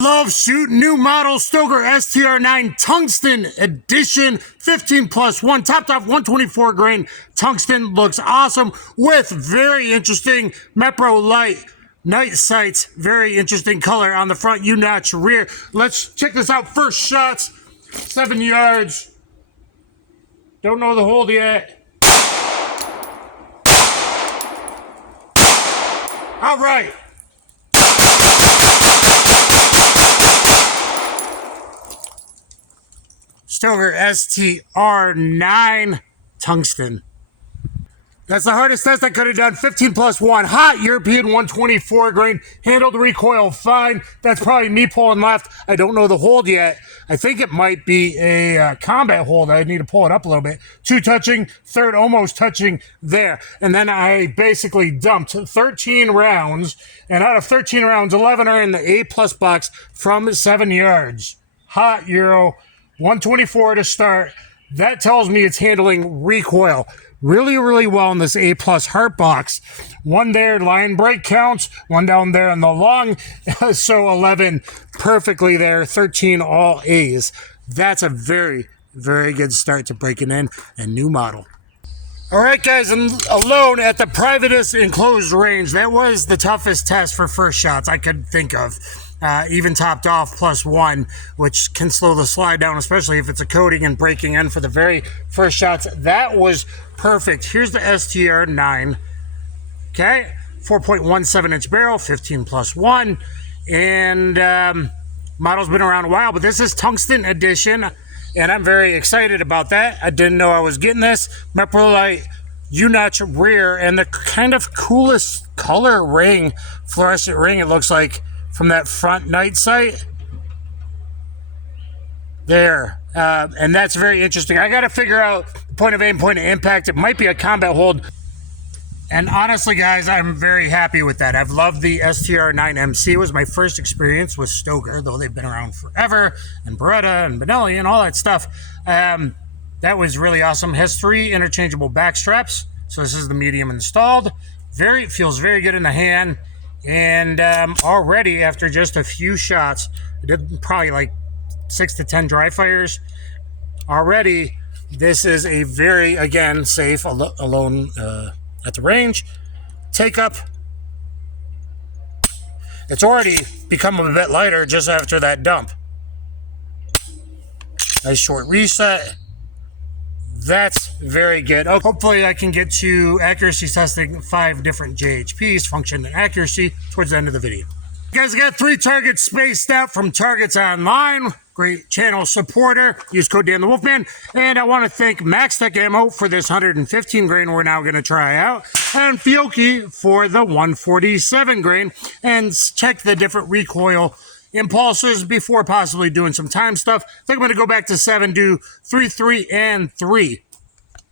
Love shooting new model STOEGER STR-9 Tungsten Edition 15+1 topped off 124 grain tungsten. Looks awesome with very interesting Mepro light night sights. Very interesting color on the front U-notch rear. Let's check this out. First shots, 7 yards. Don't know the hold yet. All right. STOEGER STR-9 Tungsten. That's the hardest test I could have done. 15+1. Hot European 124 grain. Handled the recoil fine. That's probably me pulling left. I don't know the hold yet. I think it might be a combat hold. I need to pull it up a little bit. 2 touching, third almost touching there. And then I basically dumped 13 rounds. And out of 13 rounds, 11 are in the A+ box from 7 yards. Hot Euro 124 to start. That tells me it's handling recoil really, really well in this A+ heart box. One there, line break counts. One down there in the long. So 11 perfectly there. 13 all A's. That's a very, very good start to breaking in a new model. All right, guys, I'm alone at the privatest enclosed range. That was the toughest test for first shots I could think of. Even topped off +1, which can slow the slide down, especially if it's a coating and breaking in for the very first shots. That was perfect. Here's the STR-9. Okay, 4.17-inch barrel, 15+1, and model's been around a while, but this is Tungsten Edition, and I'm very excited about that. I didn't know I was getting this. Meprolite U-notch rear, and the kind of coolest color ring, fluorescent ring, it looks like, from that front night sight there, and that's very interesting. I got to figure out point of aim, point of impact. It might be a combat hold, and honestly, guys, I'm very happy with that. I've loved the STR-9mc. It was my first experience with STOEGER, though they've been around forever, and Beretta and Benelli and all that stuff. That was really awesome. Has 3 interchangeable back straps, so this is the medium installed. Feels very good in the hand. And already, after just a few shots, I did probably like 6 to 10 dry fires. Already, this is a very, again, safe, alone at the range. Take up. It's already become a bit lighter just after that dump. Nice short reset. That's very good. Oh, hopefully I can get to accuracy testing 5 different JHPs, function and accuracy, towards the end of the video. You guys, I got 3 targets spaced out from Targets Online. Great channel supporter. Use code Dan the Wolfman. And I want to thank MaxTech Ammo for this 115 grain we're now going to try out. And Fiocchi for the 147 grain. And check the different recoil impulses before possibly doing some time stuff. I think I'm going to go back to 7, do 3, 3, and 3.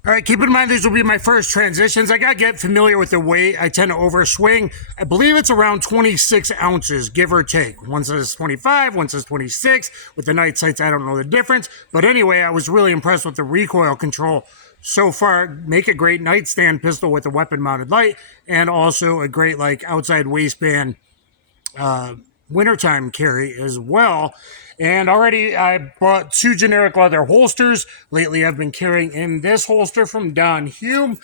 All right, keep in mind these will be my first transitions. I got to get familiar with the weight. I tend to overswing. I believe it's around 26 ounces, give or take. One says 25, one says 26. With the night sights, I don't know the difference. But anyway, I was really impressed with the recoil control so far. Make a great nightstand pistol with a weapon-mounted light, and also a great like outside waistband wintertime carry as well. And already I bought 2 generic leather holsters. Lately I've been carrying in this holster from Don Hume,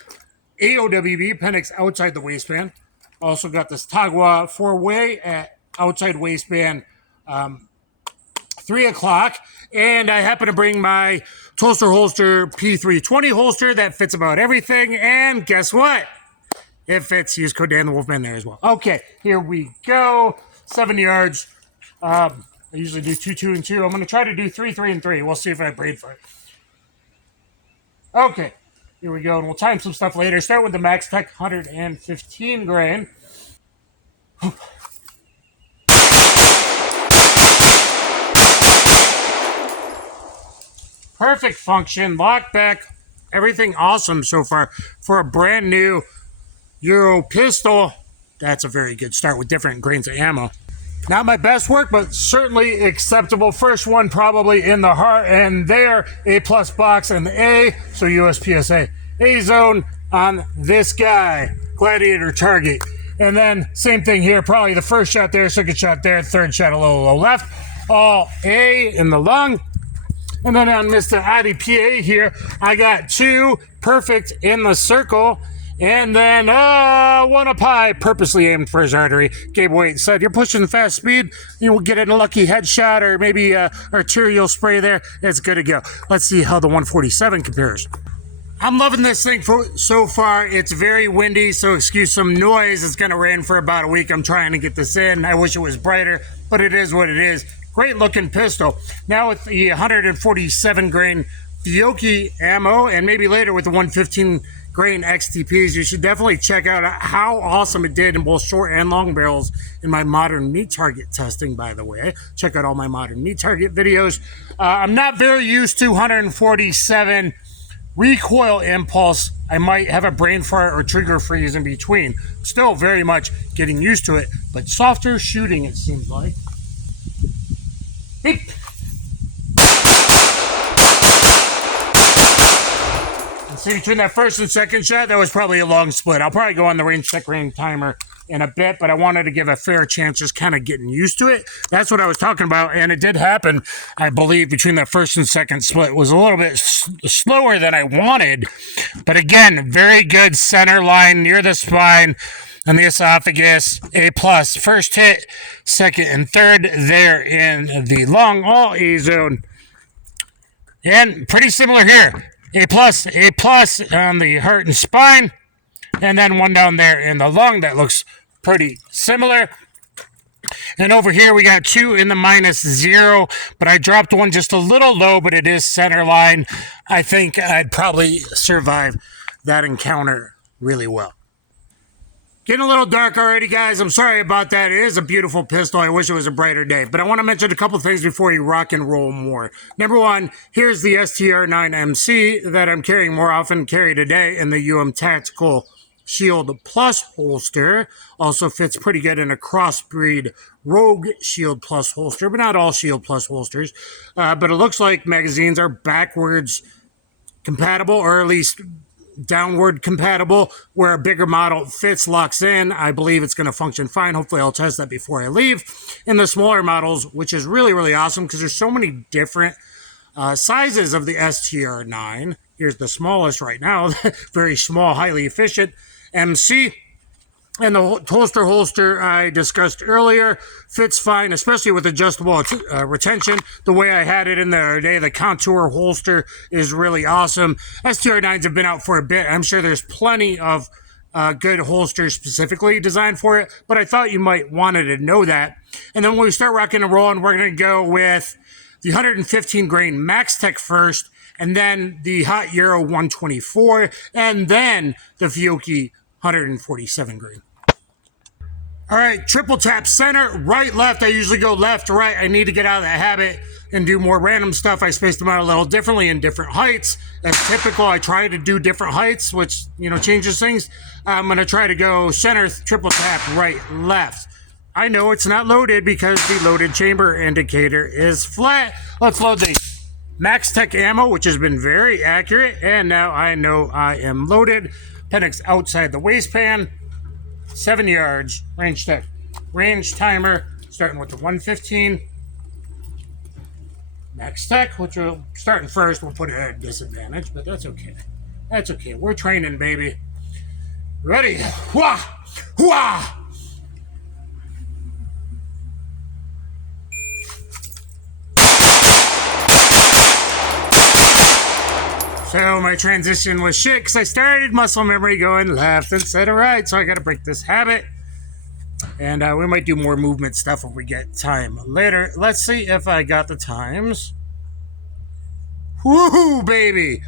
AOWB, appendix outside the waistband. Also got this Tagua 4-way at outside waistband 3 o'clock. And I happen to bring my Toaster holster P320 holster that fits about everything. And guess what? It fits. Use code Dan the Wolfman there as well. Okay, here we go. 7 yards. I usually do 2, 2, and 2. I'm going to try to do 3, 3, and 3. We'll see if I braid for it. Okay, here we go. And we'll time some stuff later. Start with the MaxTech 115 grain. Perfect function. Lock back. Everything awesome so far. For a brand new Euro pistol, that's a very good start with different grains of ammo. Not my best work, but certainly acceptable. First one probably in the heart, and there, A+ box and A, so USPSA. A zone on this guy, Gladiator target. And then same thing here, probably the first shot there, second shot there, third shot a little low left. All A in the lung. And then on Mr. RDP here, I got 2 perfect in the circle. And then 1 up high, purposely aimed for his artery. Gabe Waite said, you're pushing fast speed, you will get a lucky headshot or maybe arterial spray there. It's good to go. Let's see how the 147 compares. I'm loving this thing so far. It's very windy, so excuse some noise. It's going to rain for about a week. I'm trying to get this in. I wish it was brighter, but it is what it is. Great looking pistol. Now with the 147 grain Fiocchi ammo, and maybe later with the 115 grain XTPs, you should definitely check out how awesome it did in both short and long barrels in my modern meat target testing, by the way. Check out all my modern meat target videos. I'm not very used to 147 recoil impulse. I might have a brain fart or trigger freeze in between. Still very much getting used to it, but softer shooting, it seems like. Beep. And see, between that first and second shot, that was probably a long split. I'll probably go on the range check range timer in a bit, but I wanted to give a fair chance, just kind of getting used to it. That's what I was talking about, and it did happen, I believe, between that first and second split. It was a little bit slower than I wanted, but again, very good center line near the spine and the esophagus, A+. First hit, second and third there in the lung, all A zone. And pretty similar here, A+, on the heart and spine, and then one down there in the lung that looks pretty similar. And over here we got 2 in the -0, but I dropped one just a little low, but it is center line. I think I'd probably survive that encounter really well. Getting a little dark already, guys. I'm sorry about that. It is a beautiful pistol. I wish it was a brighter day. But I want to mention a couple things before you rock and roll more. Number one, here's the STR-9MC that I'm carrying more often, carry today in the UM Tactical Shield Plus holster. Also fits pretty good in a crossbreed Rogue Shield Plus holster, but not all Shield Plus holsters. But it looks like magazines are backwards compatible, or at least downward compatible, where a bigger model fits, locks in. I believe it's going to function fine. Hopefully I'll test that before I leave. In the smaller models, which is really, really awesome because there's so many different sizes of the STR-9. Here's the smallest right now. Very small, highly efficient MC. And the holster I discussed earlier fits fine, especially with adjustable retention. The way I had it in the other day, the contour holster is really awesome. STR-9s have been out for a bit. I'm sure there's plenty of good holsters specifically designed for it, but I thought you might wanted to know that. And then when we start rocking and rolling, we're going to go with the 115 grain MaxTech first, and then the Hot Euro 124, and then the Fiocchi 147 grain. All right, triple tap center, right, left. I usually go left, right. I need to get out of that habit and do more random stuff. I spaced them out a little differently in different heights. As typical, I try to do different heights, which, changes things. I'm going to try to go center, triple tap, right, left. I know it's not loaded because the loaded chamber indicator is flat. Let's load the MaxTech ammo, which has been very accurate. And now I know I am loaded. Appendix outside the waistband. 7 yards, range tech, range timer, starting with the 115. MaxTech, which we're starting first, we'll put it at a disadvantage, but that's okay. That's okay. We're training, baby. Ready? Hwah! Hwah! So my transition was shit because I started muscle memory going left instead of right. So I got to break this habit. And we might do more movement stuff if we get time later. Let's see if I got the times. Woohoo, baby.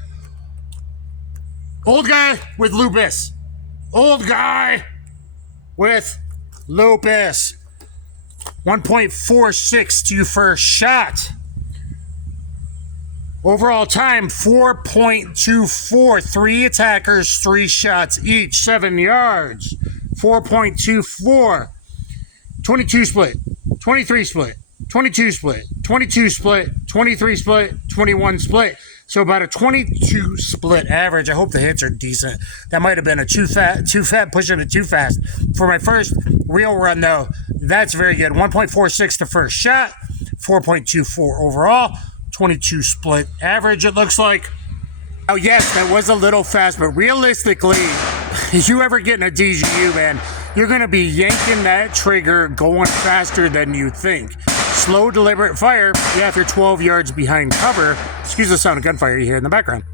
Old guy with lupus. Old guy with lupus. 1.46 to first shot. Overall time, 4.24. 3 attackers, 3 shots each, 7 yards. 4.24. 22 split, 23 split, 22 split, 22 split, 23 split, 21 split. So about a 22 split average. I hope the hits are decent. That might have been a too fat, pushing it too fast. For my first real run though, that's very good. 1.46 the first shot, 4.24 overall, 22 split average it looks like. Oh yes, that was a little fast, but realistically, if you ever get in a DGU, man, you're going to be yanking that trigger going faster than you think. Slow, deliberate fire, yeah, if you're 12 yards behind cover. Excuse the sound of gunfire you hear in the background.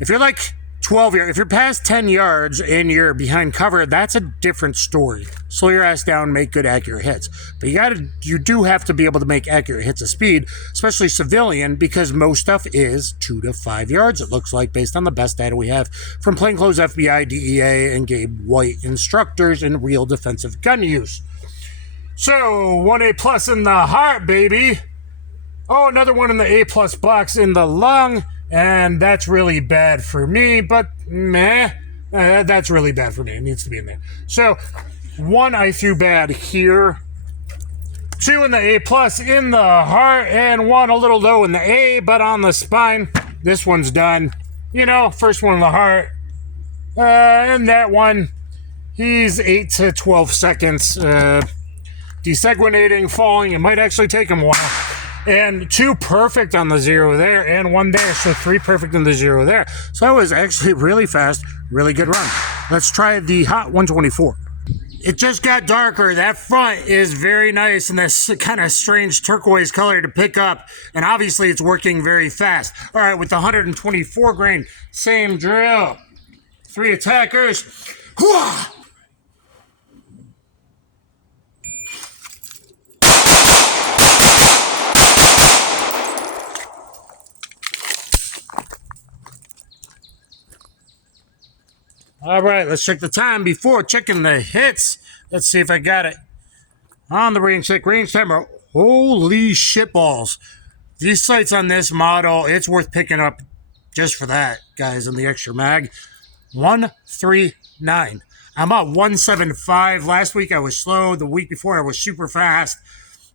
If you're like 12 yards, if you're past 10 yards and you're behind cover, that's a different story. Slow your ass down, make good, accurate hits. But you do have to be able to make accurate hits of speed, especially civilian, because most stuff is 2 to 5 yards, it looks like, based on the best data we have from plainclothes FBI, DEA, and Gabe White instructors in real defensive gun use. So, 1A plus in the heart, baby. Oh, another one in the A plus box in the lung. And that's really bad for me, but meh. That's really bad for me. It needs to be in there. So, 1 I threw bad here. 2 in the A plus in the heart. And 1 a little low in the A, but on the spine. This one's done. You know, first one in the heart. And that one, he's 8 to 12 seconds. Desequinating, falling. It might actually take him a while. And 2 perfect on the 0 there, and 1 there, so 3 perfect on the 0 there. So that was actually really fast, really good run. Let's try the hot 124. It just got darker. That front is very nice in this kind of strange turquoise color to pick up, and obviously it's working very fast. All right, with the 124 grain, same drill. 3 attackers. Hooah! All right, let's check the time before checking the hits. Let's see if I got it. On the range check, range timer. Holy shitballs. These sights on this model, it's worth picking up just for that, guys, in the extra mag. 139. I'm at 175. Last week I was slow. The week before I was super fast.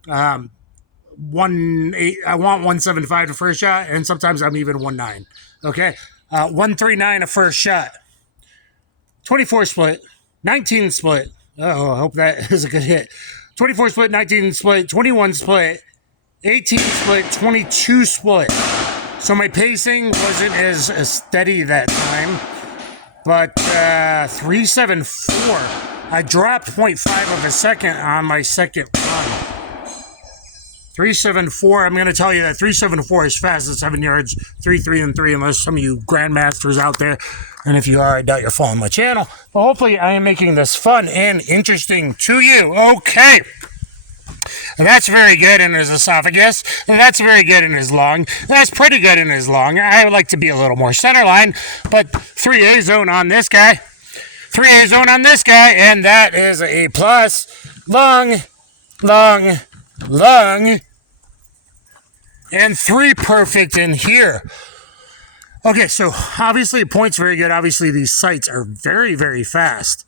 1.8. I want 175 the first shot, and sometimes I'm even 1.9. Okay, 139 a first shot. 24 split, 19 split. Oh, I hope that is a good hit. 24 split, 19 split, 21 split, 18 split, 22 split. So my pacing wasn't as steady that time, but 374. I dropped 0.5 of a second on my second run. 374, I'm going to tell you that 374 is fast at 7 yards, 3 and 3, unless some of you grandmasters out there, and if you are, I doubt you're following my channel, but hopefully I am making this fun and interesting to you. Okay. That's very good in his esophagus. That's very good in his lung. That's pretty good in his lung. I would like to be a little more centerline, but 3A zone on this guy. 3A zone on this guy, and that is a plus. Lung, and 3 perfect in here. Okay, so obviously point's very good. Obviously these sights are very, very fast.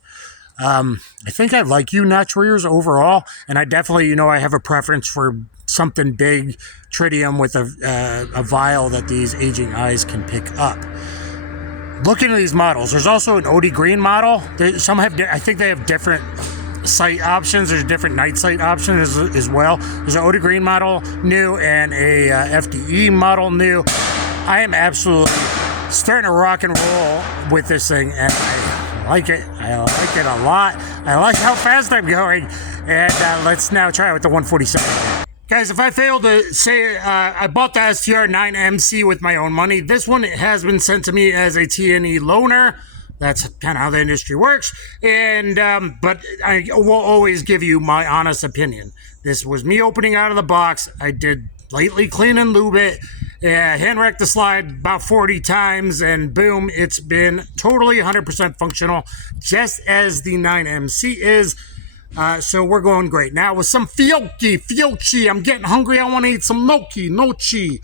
I think I like you notch rears overall, and I definitely, I have a preference for something big, tritium with a vial that these aging eyes can pick up. Looking at these models, there's also an OD green model. Some have, I think they have different sight options. There's different night sight options as well. There's an OD green model new and a FDE model new. I am absolutely starting to rock and roll with this thing, and I like it. I like it a lot. I like how fast I'm going, and let's now try it with the 147. Guys, if I fail to say I bought the STR-9MC with my own money, this one has been sent to me as a T&E loaner. That's kind of how the industry works, and but I will always give you my honest opinion. This was me opening out of the box. I did lightly clean and lube it, hand wrecked the slide about 40 times, and boom, it's been totally 100% functional, just as the 9MC is. So we're going great. Now with some fiocchi, I'm getting hungry. I want to eat some nochi.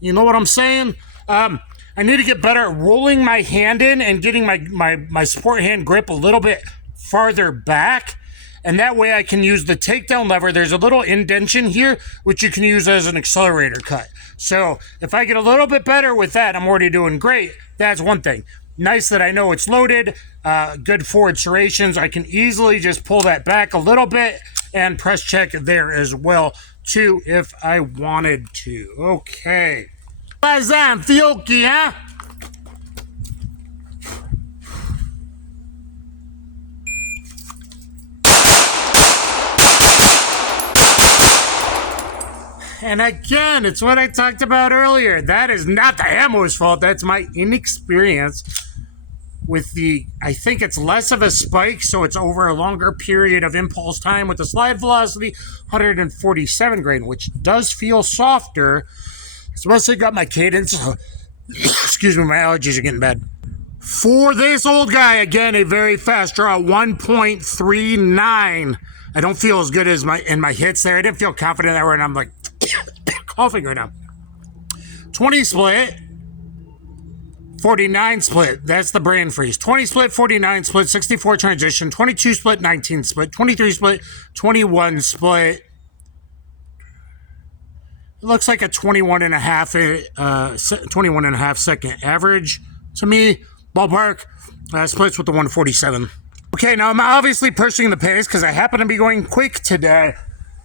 You know what I'm saying? I need to get better at rolling my hand in and getting my support hand grip a little bit farther back. and that way I can use the takedown lever. There's a little indentation here, which you can use as an accelerator cut. So if I get a little bit better with that, I'm already doing great. That's one thing. Nice that I know it's loaded, good forward serrations. I can easily just pull that back a little bit and press check there as well, too, if I wanted to. Okay. Bazan, Fioki, huh? And again, it's what I talked about earlier. That is not the ammo's fault. That's my inexperience with the, I think it's less of a spike, so it's over a longer period of impulse time with the slide velocity, 147 grain, which does feel softer. Especially got my cadence. Excuse me, my allergies are getting bad. For this old guy, again, a very fast draw, 1.39. I don't feel as good as my hits there. I didn't feel confident there when I'm like coughing right now. 20 split, 49 split. That's the brand freeze. 20 split, 49 split, 64 transition, 22 split, 19 split, 23 split, 21 split. It looks like a 21 and a half second average to me. Ballpark splits with the 147. Okay, now I'm obviously pushing the pace because I happen to be going quick today.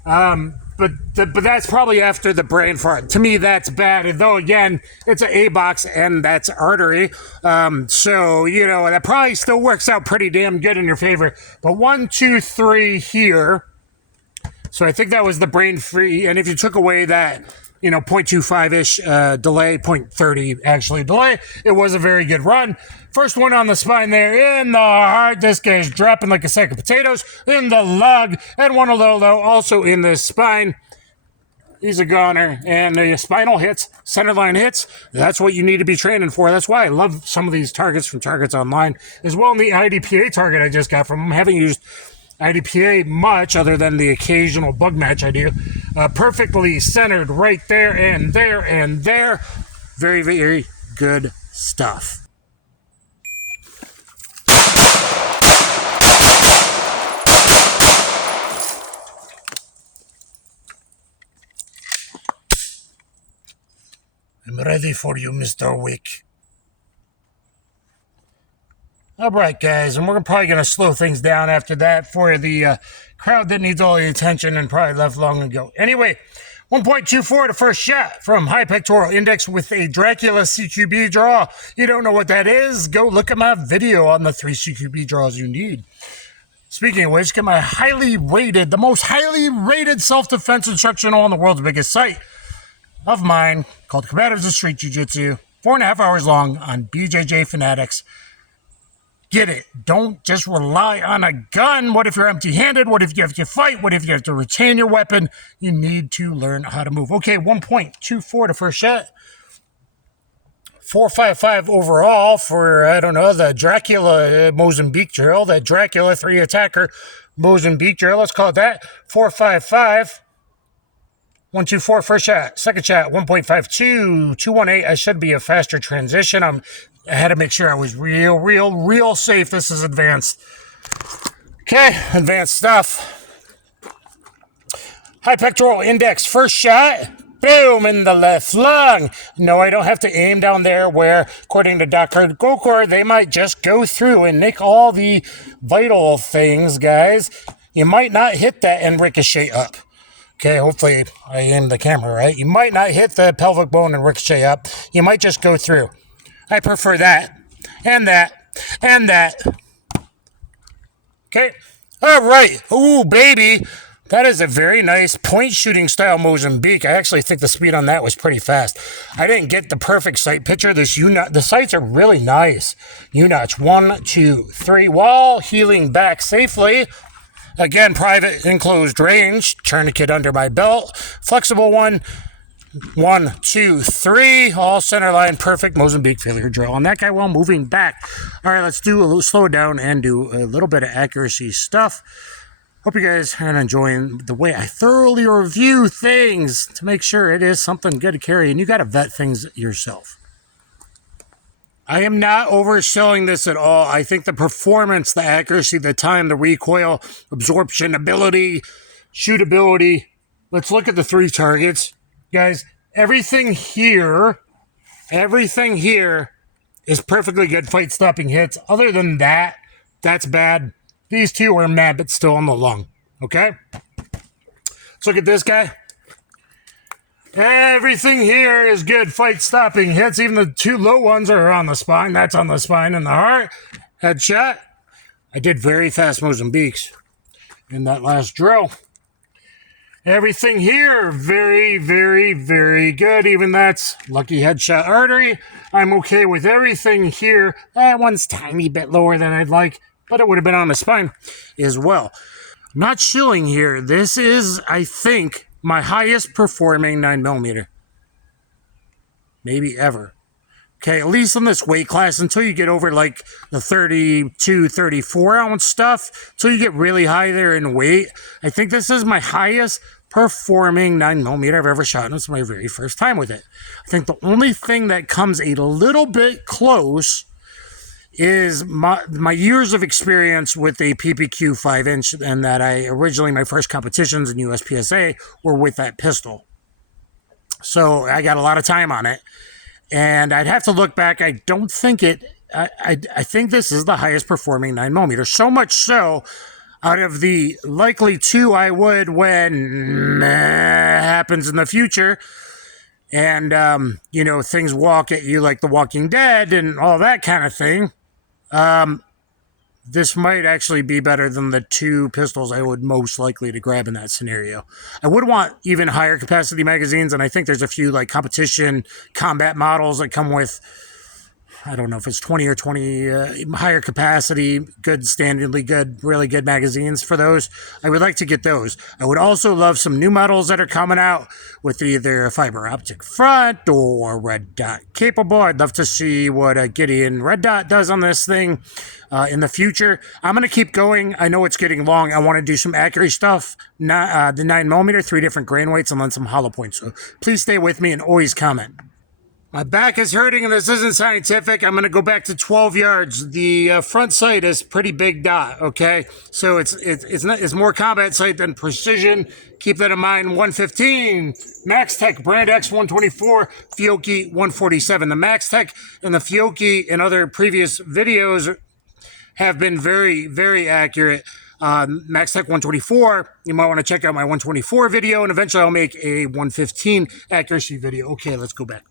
But that's probably after the brain fart. To me, that's bad. And though, again, it's an A box and that's artery. So, you know, that probably still works out pretty damn good in your favor. But 1, 2, 3 here. So I think that was the brain free. And if you took away that, you know, 0.25-ish delay, 0.30 actually delay, it was a very good run. First one on the spine there in the heart. This guy's dropping like a sack of potatoes in the lug. And one a little low also in the spine. He's a goner. And the spinal hits, centerline hits, that's what you need to be training for. That's why I love some of these targets from Targets Online. As well in the IDPA target I just got from him. I haven't used IDPA much other than the occasional bug match I do. Perfectly centered right there and there and there. Very, very good stuff. I'm ready for you, Mr. Wick. All right, guys, and we're probably going to slow things down after that for the crowd that needs all the attention and probably left long ago. Anyway, 1.24 to first shot from high pectoral index with a Dracula CQB draw. You don't know what that is? Go look at my video on the 3 CQB draws you need. Speaking of which, get my the most highly rated self-defense instructional on the world's biggest site of mine called Compatibility Street Jiu-Jitsu. 4.5 hours long on BJJ Fanatics. Get it. Don't just rely on a gun. What if you're empty-handed? What if you have to fight? What if you have to retain your weapon? You need to learn how to move. Okay, 1.24 to first shot. 4.55 overall for, I don't know, the Dracula Mozambique drill. That Dracula 3-attacker Mozambique drill. Let's call it that. 4.55. 1.24 first shot. Second shot, 1.52. 2.18. I should be a faster transition. I had to make sure I was real safe. This is advanced. Okay, advanced stuff. High pectoral index. First shot. Boom, in the left lung. No, I don't have to aim down there where, according to Dr. Gokor, they might just go through and nick all the vital things, guys. You might not hit that and ricochet up. Okay, hopefully I aimed the camera right. You might not hit the pelvic bone and ricochet up. You might just go through. I prefer that, and that, and that. Okay, all right. Ooh, baby. That is a very nice point shooting style Mozambique. I actually think the speed on that was pretty fast. I didn't get the perfect sight picture. The sights are really nice. U-notch, 1, 2, 3, while healing back safely. Again, private enclosed range, tourniquet under my belt, flexible one, 1, 2, 3, all center line, perfect Mozambique failure drill on that guy while moving back. All right, let's slow it down and do a little bit of accuracy stuff. Hope you guys are enjoying the way I thoroughly review things to make sure it is something good to carry, and you got to vet things yourself. I am not overselling this at all. I think the performance, the accuracy, the time, the recoil, absorption, ability, shootability. Let's look at the 3 targets. Guys, everything here is perfectly good fight stopping hits. Other than that, that's bad. These 2 are mad, but still on the lung. Okay? Let's look at this guy. Everything here is good fight stopping hits. Even the 2 low ones are on the spine. That's on the spine and the heart. Headshot. I did very fast Mozambiques in that last drill. Everything here, very, very, very good. Even that's lucky headshot artery. I'm okay with everything here. That one's tiny bit lower than I'd like, but it would have been on the spine as well. I'm not shilling here. This is, I think, my highest performing 9mm. Maybe ever. Okay, at least in this weight class, until you get over like the 32, 34 ounce stuff, until you get really high there in weight, I think this is my highest performing 9mm I've ever shot, and it's my very first time with it. I think the only thing that comes a little bit close is my years of experience with a PPQ 5-inch, and that I originally, my first competitions in USPSA were with that pistol. So I got a lot of time on it. And I'd have to look back. I don't think I think this is the highest performing 9mm. So much so, out of the likely 2 I would when happens in the future, and, you know, things walk at you like The Walking Dead and all that kind of thing, this might actually be better than the 2 pistols I would most likely to grab in that scenario. I would want even higher capacity magazines, and I think there's a few like competition combat models that come with, I don't know if it's 20 or 20 higher capacity, good, standardly good, really good magazines for those. I would like to get those. I would also love some new models that are coming out with either a fiber optic front or red dot capable. I'd love to see what a Gideon red dot does on this thing in the future. I'm going to keep going. I know it's getting long. I want to do some accuracy stuff, not, the 9mm, 3 different grain weights, and then some hollow points. So please stay with me and always comment. My back is hurting and this isn't scientific. I'm going to go back to 12 yards. The front sight is pretty big dot, okay? So it's more combat sight than precision. Keep that in mind. 115, MaxTech Brand X 124, Fiocchi 147. The MaxTech and the Fiocchi in other previous videos have been very, very accurate. MaxTech 124, you might want to check out my 124 video, and eventually I'll make a 115 accuracy video. Okay, let's go back.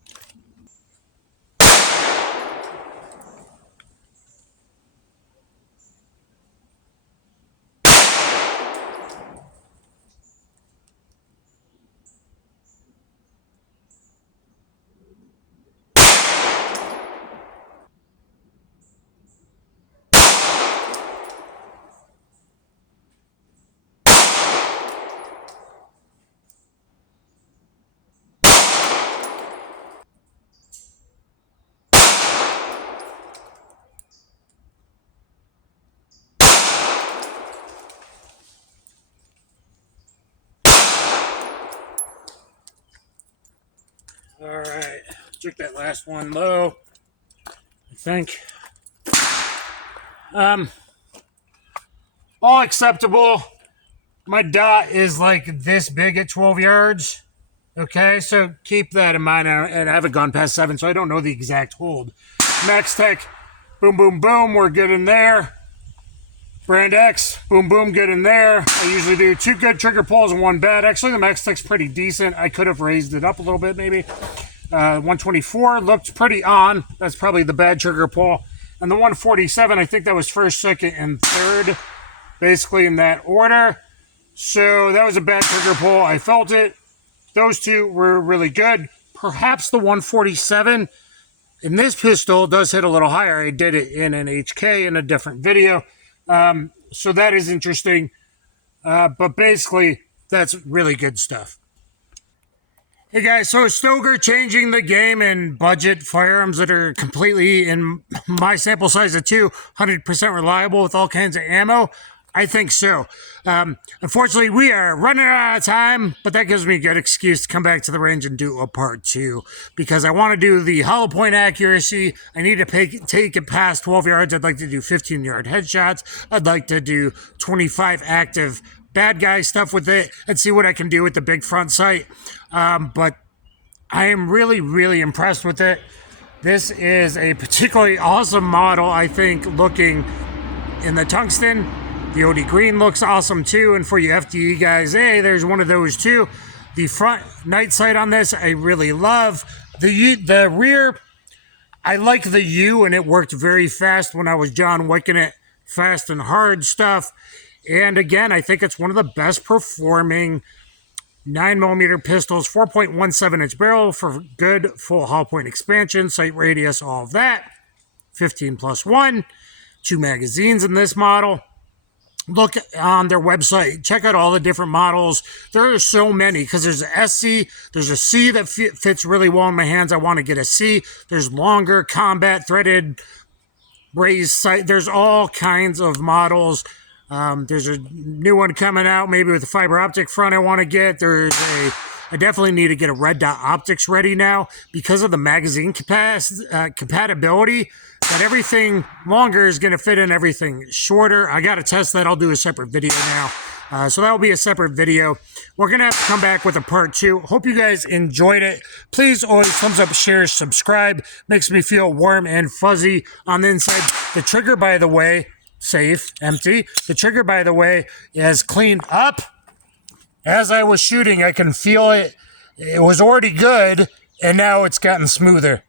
All right, took that last one low, I think. All acceptable. My dot is like this big at 12 yards. Okay, so keep that in mind. And I haven't gone past 7, so I don't know the exact hold. MaxTech, boom, boom, boom, we're good in there. Brand X, boom, boom, good in there. I usually do 2 good trigger pulls and 1 bad. Actually, the MaxTech's pretty decent. I could have raised it up a little bit, maybe. 124 looked pretty on. That's probably the bad trigger pull. And the 147, I think that was first, second, and third, basically in that order. So that was a bad trigger pull. I felt it. Those 2 were really good. Perhaps the 147 in this pistol does hit a little higher. I did it in an HK in a different video. So that is interesting. But basically, that's really good stuff. Hey guys, so Stoeger changing the game in budget firearms that are completely, in my sample size of 2, 100% reliable with all kinds of ammo. I think so. Unfortunately, we are running out of time, but that gives me a good excuse to come back to the range and do a part 2 because I want to do the hollow point accuracy. I need to take it past 12 yards. I'd like to do 15-yard headshots. I'd like to do 25 active bad guy stuff with it and see what I can do with the big front sight. But I am really, really impressed with it. This is a particularly awesome model, I think, looking in the tungsten. The OD green looks awesome too, and for you FDE guys, hey, there's one of those too. The front night sight on this, I really love. The rear, I like the U, and it worked very fast when I was John Wicking it, fast and hard stuff. And again, I think it's one of the best performing 9mm pistols, 4.17 inch barrel for good full hollow point expansion, sight radius, all of that. 15+1, 2 magazines in this model. Look on their website. Check out all the different models. There are so many because there's a SC. There's a C that fits really well in my hands. I want to get a C. There's longer combat threaded raised sight. There's all kinds of models. There's a new one coming out maybe with a fiber optic front I want to get. I definitely need to get a red dot optics ready now because of the magazine compatibility. That everything longer is going to fit in everything shorter. I got to test that. I'll do a separate video now. So that will be a separate video. We're going to have to come back with a part 2. Hope you guys enjoyed it. Please always thumbs up, share, subscribe. Makes me feel warm and fuzzy on the inside. The trigger, by the way, safe, empty. The trigger, by the way, is cleaned up. As I was shooting, I can feel it. It was already good, and now it's gotten smoother.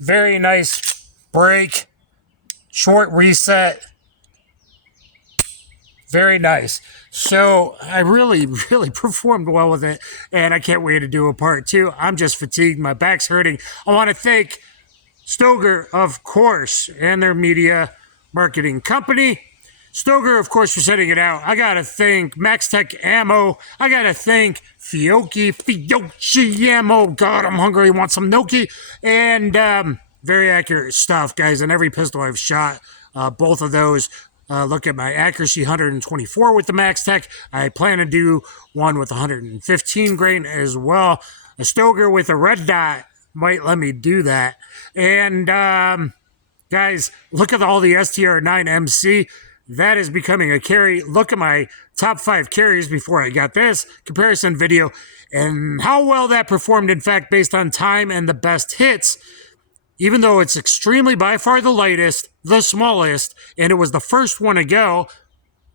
Very nice break, short reset, very nice. So I really, really performed well with it, and I can't wait to do a part 2. I'm just fatigued. My back's hurting. I want to thank Stoeger, of course, and their media marketing company. Stoeger, of course, for setting it out. I got to thank MaxTech Ammo. I got to thank Fiocchi Ammo. God, I'm hungry. I want some gnocchi. And very accurate stuff, guys. In every pistol I've shot, both of those. Look at my accuracy, 124 with the MaxTech. I plan to do one with 115 grain as well. A Stoeger with a red dot might let me do that. And guys, look at all the STR-9 MC. That is becoming a carry. Look at my top 5 carries before I got this comparison video and how well that performed, in fact, based on time and the best hits. Even though it's extremely by far the lightest, the smallest, and it was the first one to go,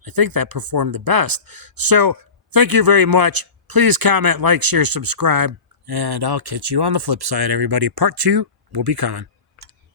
I think that performed the best. So thank you very much. Please comment, like, share, subscribe, and I'll catch you on the flip side, everybody. Part 2 will be coming.